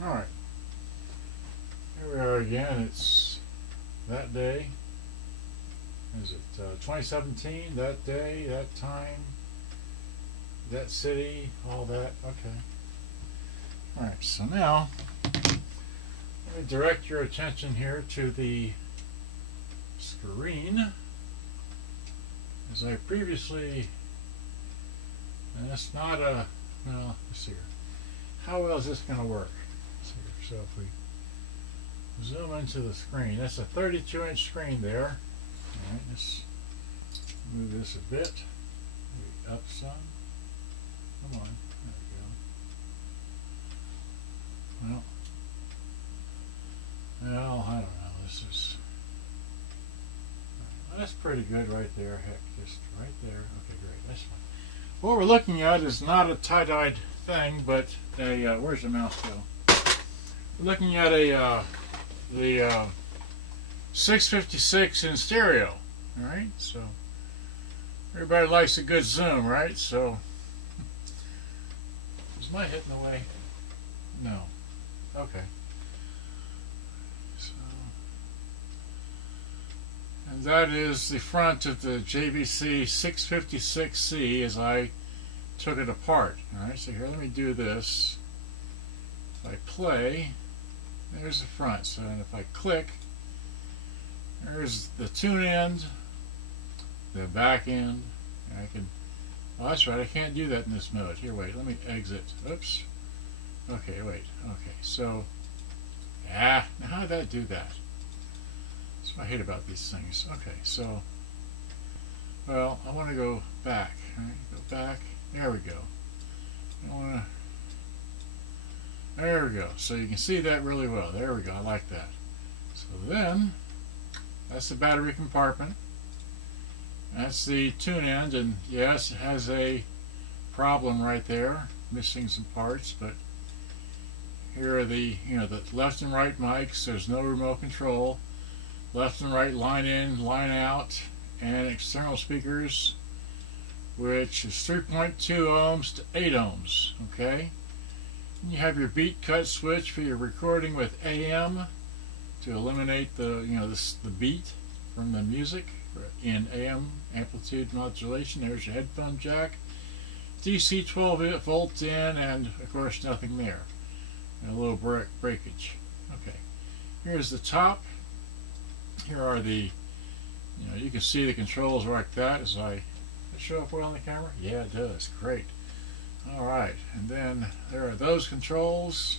Alright, here we are again. It's that day. Is it 2017? That day, that time, that city, all that. Okay. Alright, so now let me direct your attention here to the screen. As I previously, and it's not a, well, let's see here. How well is this going to work? Let's see here. So if we zoom into the screen, that's a 32-inch screen there. Alright, let's move this a bit. Maybe up some. Come on. There we go. Well, I don't know. This is, well, that's pretty good right there. Heck, just right there. Okay, great. That's fine. What we're looking at is not a tie-dyed thing, but a, where's the mouse go? We're looking at a, the 656 in stereo. Alright, so everybody likes a good zoom, right? So, is my hitting the way? No. Okay. So, and that is the front of the JVC 656C as I took it apart. Alright, so here, let me do this. If I play, there's the front. So, and if I click, there's the tune end, the back end. I can, oh, that's right, I can't do that in this mode. Here, wait, let me exit. Oops. Okay, wait. Okay, so, now how did that do that? That's what I hate about these things. Okay, so, well, I want to go back. All right, go back. There we go. I want to, there we go. So you can see that really well. There we go. I like that. So then, that's the battery compartment. That's the tune end, and yes, it has a problem right there, missing some parts, but here are the, the left and right mics. There's no remote control. Left and right line in, line out, and external speakers, which is 3.2 ohms to 8 ohms. Okay. And you have your beat cut switch for your recording with AM to eliminate the the beat from the music in AM amplitude modulation. There's your headphone jack, DC 12 volt in, and of course nothing there, and a little breakage. Okay, here's the top. Here are the, you can see the controls like that. As does it show up well on the camera? Yeah, it does. Great. All right, and then there are those controls,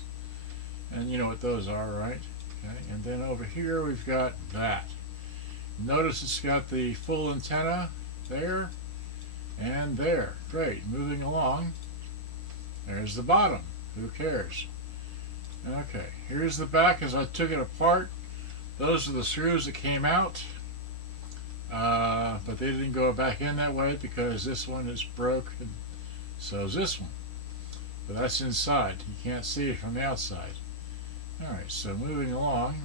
and you know what those are, right? Okay, and then over here we've got that. Notice it's got the full antenna there and there. Great. Moving along. There's the bottom. Who cares? Okay, here's the back as I took it apart. Those are the screws that came out, but they didn't go back in that way because this one is broken. So is this one. But that's inside. You can't see it from the outside. Alright, so moving along.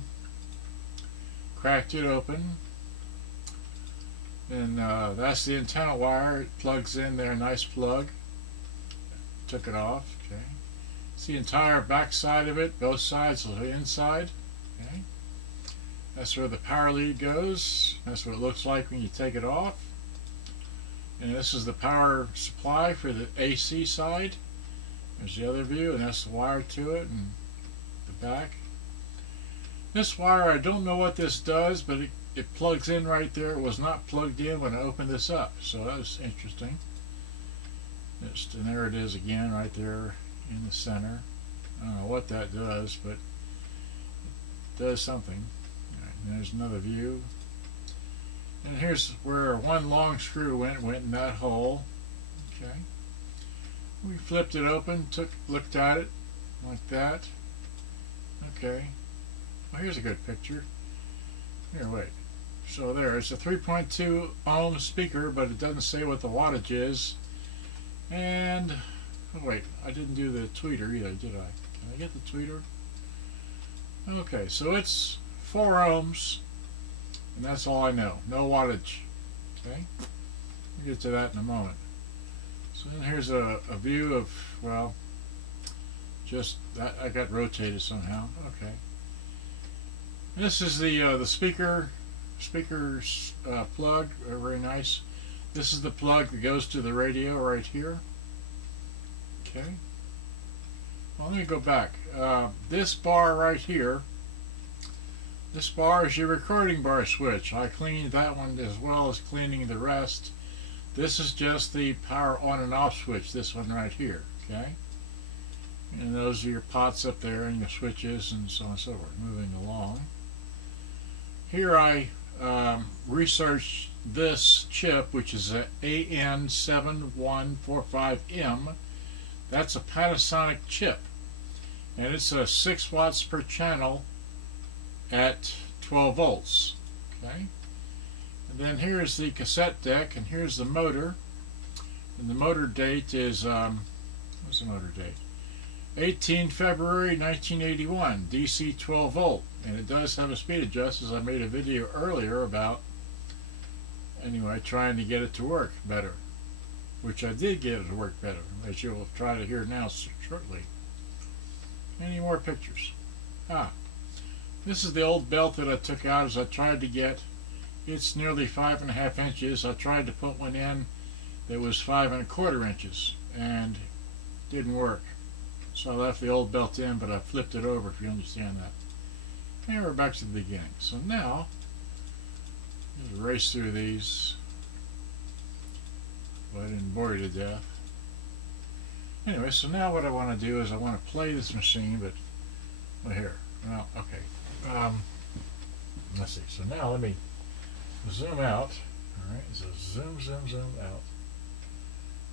Cracked it open. And that's the antenna wire. It plugs in there, nice plug. Took it off. Okay. It's the entire back side of it. Both sides are inside. Okay. That's where the power lead goes. That's what it looks like when you take it off. And this is the power supply for the AC side. There's the other view, and that's the wire to it, and the back. This wire, I don't know what this does, but it plugs in right there. It was not plugged in when I opened this up, so that was interesting. And there it is again, right there in the center. I don't know what that does, but it does something. Right, and there's another view. And here's where one long screw went in that hole. Okay. We flipped it open, looked at it like that. Okay. Well, here's a good picture. Here, wait. So there, it's a 3.2 ohm speaker, but it doesn't say what the wattage is. And, oh wait, I didn't do the tweeter either, did I? Can I get the tweeter? Okay, so it's 4 ohms, and that's all I know. No wattage. Okay? We'll get to that in a moment. So then here's a view of, well, just that I got rotated somehow. Okay. This is the speaker's plug. Very nice. This is the plug that goes to the radio right here. Okay. Well, let me go back. This bar right here. This bar is your recording bar switch. I cleaned that one as well as cleaning the rest. This is just the power on and off switch, this one right here, okay? And those are your pots up there and your switches and so on and so forth. Moving along. Here I researched this chip, which is a AN7145M. That's a Panasonic chip. And it's 6 watts per channel at 12 volts, okay? And then here's the cassette deck, and here's the motor. And the motor date is, what's the motor date? 18 February 1981, DC 12 volt. And it does have a speed adjust, as I made a video earlier about, anyway, trying to get it to work better. Which I did get it to work better, as you'll try to hear now shortly. Any more pictures? This is the old belt that I took out as I tried to get. It's nearly 5.5 inches. I tried to put one in that was 5.25 inches and didn't work. So I left the old belt in, but I flipped it over, if you understand that. And we're back to the beginning. So now, just race through these. Well, I didn't bore you to death. Anyway, so now what I want to do is I want to play this machine, but well, here. Well, okay. Let's see. So now let me zoom out. All right. So zoom out.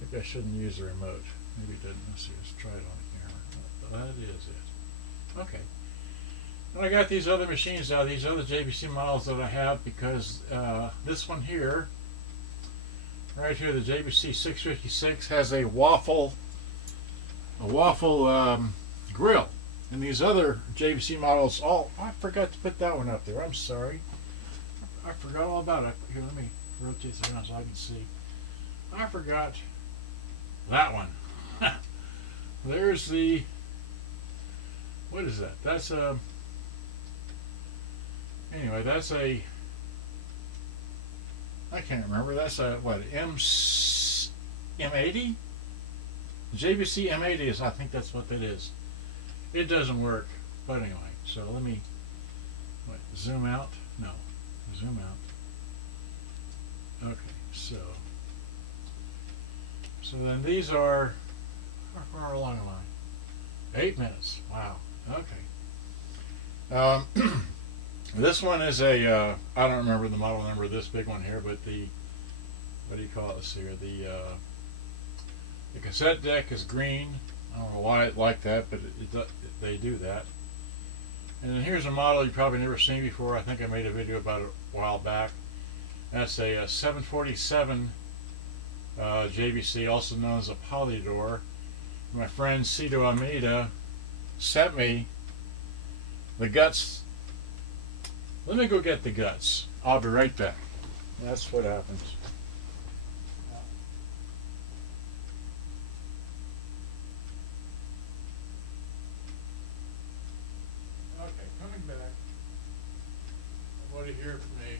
Maybe I shouldn't use the remote. Maybe it didn't. Let's see. Let's try it on the camera. That is it. Okay. And I got these other machines now. These other JVC models that I have because this one here, right here, the JVC 656 has a waffle grill. And these other JVC models, I forgot to put that one up there. I'm sorry. I forgot all about it. Here, let me rotate this around so I can see. I forgot that one. There's the, what is that? That's a, anyway, that's a, I can't remember. That's a, what, M80? JVC M80 is, I think that's what that is. It doesn't work, but anyway, so let me, zoom out? No, zoom out. Okay, so then these are, how far along am I? 8 minutes, wow, okay. This one is a, I don't remember the model number of this big one here, but the, what do you call this here? The cassette deck is green. I don't know why it's like that, but they do that. And then here's a model you've probably never seen before. I think I made a video about it a while back. That's a 747 JVC, also known as a Polydor. My friend Cito Almeida sent me the guts. Let me go get the guts. I'll be right back. That's what happens. Okay, coming back. What do you hear from me?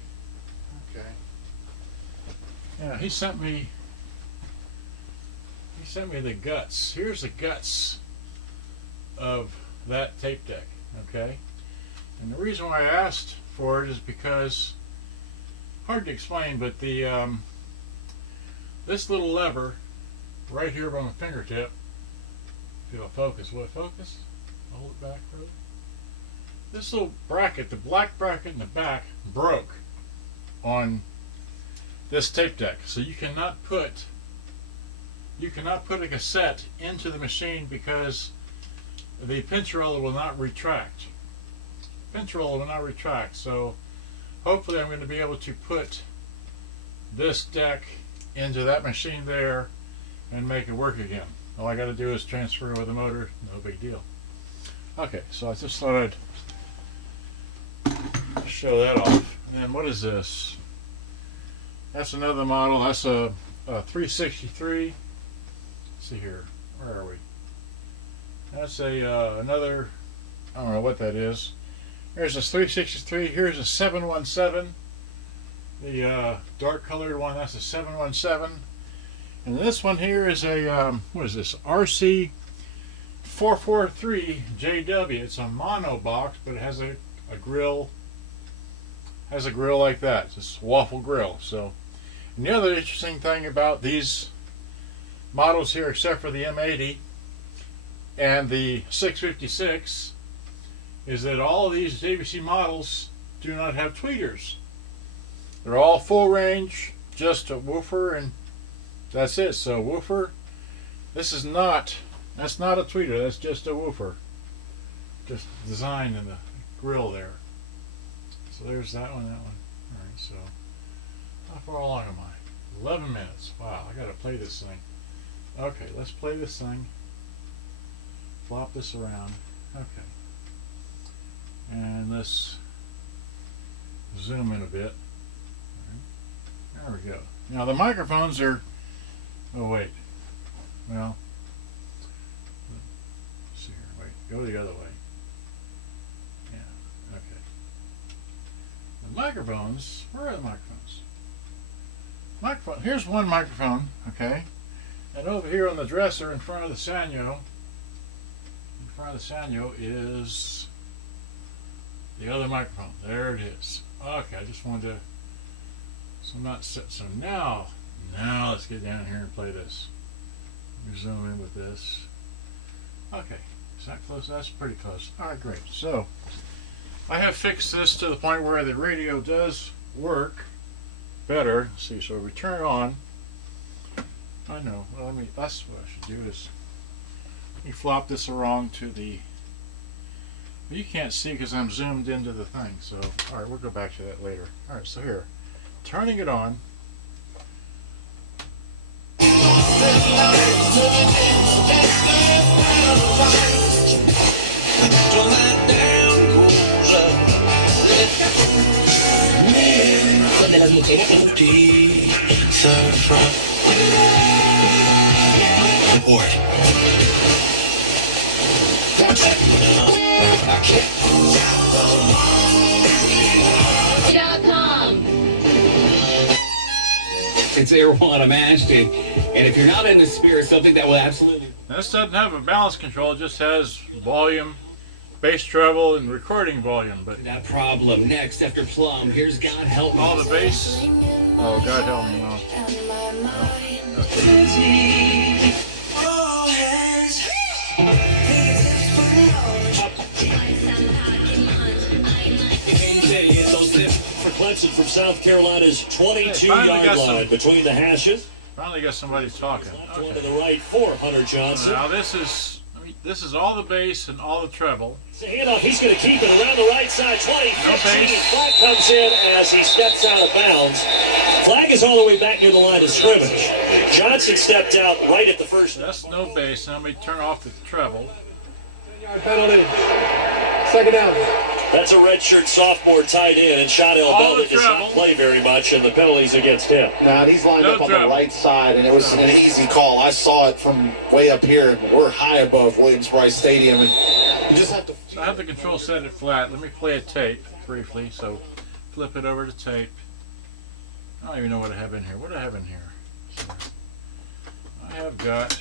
Okay. Yeah, he sent me the guts. Here's the guts of that tape deck, okay? And the reason why I asked for it is because, hard to explain, but the this little lever right here on the fingertip, if it'll focus, will it focus? Hold it back, really. This little bracket, the black bracket in the back, broke on this tape deck, so you cannot put a cassette into the machine because the pinch roller will not retract. Pinch roller will not retract. So hopefully I'm going to be able to put this deck into that machine there and make it work again. All I got to do is transfer with the motor. No big deal. Okay, so I just thought I'd show that off. And what is this? That's another model. That's a 363. Let's see here. Where are we? That's a another, I don't know what that is. Here's a 363. Here's a 717. The dark colored one, that's a 717. And this one here is a, what is this? RC-656C JW. It's a mono box, but it has a grill. Has a grill like that. It's a Waffle grill. So, and the other interesting thing about these models here, except for the M80 and the 656, is that all of these JVC models do not have tweeters. They're all full range, just a woofer, and that's it. So woofer, that's not a tweeter, that's just a woofer. Just designed in the grill there. So there's that one, Alright, so how far along am I? 11 minutes. Wow, I gotta play this thing. Okay, let's play this thing. Flop this around. Okay. And let's zoom in a bit. There we go. Now the microphones are, oh wait, well, let's see here, wait, go the other way. Yeah, okay. The microphones, where are the microphones? Microphone, here's one microphone, okay, and over here on the dresser in front of the Sanyo, is the other microphone. There it is. Okay, I just wanted to, so I'm not set, so now let's get down here and play this. Let me zoom in with this. Okay, is that close? That's pretty close. Alright, great. So I have fixed this to the point where the radio does work better. Let's see, so we turn it on. I know, well, that's what I should do is, let me flop this around to the, well, you can't see because I'm zoomed into the thing, so alright, we'll go back to that later. Alright, so here, turning it on. It's Air One, I'm Ashton, and if you're not in the spirit, something that will absolutely... This doesn't have a balance control, it just has volume, bass treble, and recording volume. But that problem. Next, after Plum, here's God Help Me. All the bass. Oh, God help me, no. Okay. For Clemson from South Carolina's 22-yard line between the hashes. Finally got somebody talking. Okay. One to the right for Hunter Johnson. Now this is all the bass and all the treble. It's a handoff. He's going to keep it around the right side. 20, 15, no bass. And flag comes in as he steps out of bounds. Flag is all the way back near the line of scrimmage. Johnson stepped out right at the first. That's no bass. Now let me turn off the treble. 10-yard penalty. Second down. That's a redshirt sophomore tight end, and Shadell Bell does not play very much, and the penalties against him. Nah, he's lined up on the right side, and it was an easy call. I saw it from way up here, and we're high above Williams-Brice Stadium, and you just have to... So I have the control set it flat. Let me play a tape briefly. So flip it over to tape. I don't even know what I have in here. What do I have in here? So I have got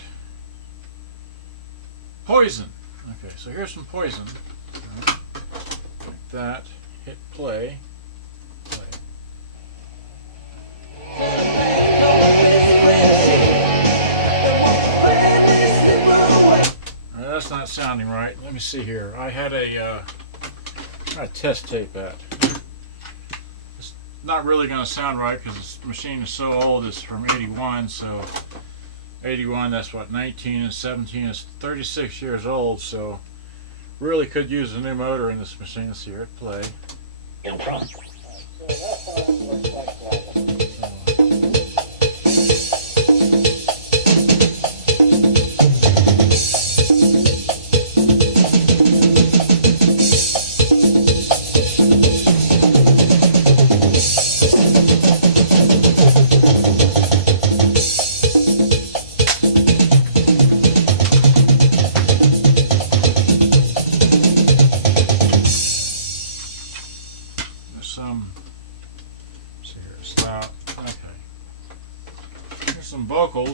Poison. Okay, so here's some Poison. Right. Like that. Hit play. That's not sounding right. Let me see here. I had a test tape that. It's not really going to sound right because this machine is so old. It's from 81, so 81, that's what, 19 and 17 is 36 years old, so really could use a new motor in this machine. Let's see here at play. No problem.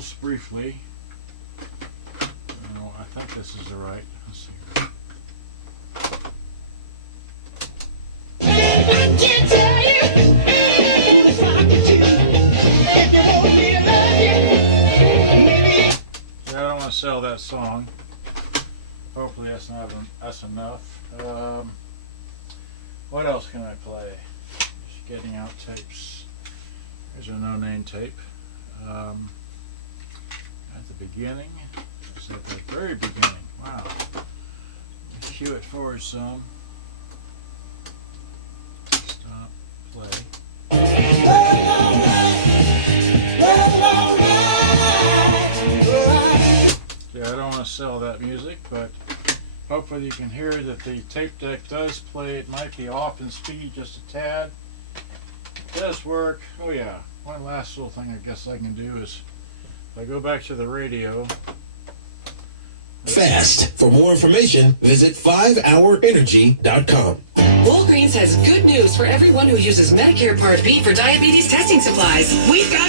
rules briefly. I think this is the right. Let's see. Yeah, I don't want to sell that song. Hopefully that's enough. What else can I play? Just getting out tapes. Here's a no-name tape. At the beginning. It's at the very beginning. Wow. Let's cue it forward some. Stop. Play. Yeah, I don't want to sell that music, but hopefully you can hear that the tape deck does play. It might be off in speed just a tad. It does work. Oh yeah. One last little thing I guess I can do is if I go back to the radio. Fast. For more information, visit 5hourenergy.com. Walgreens has good news for everyone who uses Medicare Part B for diabetes testing supplies. We've got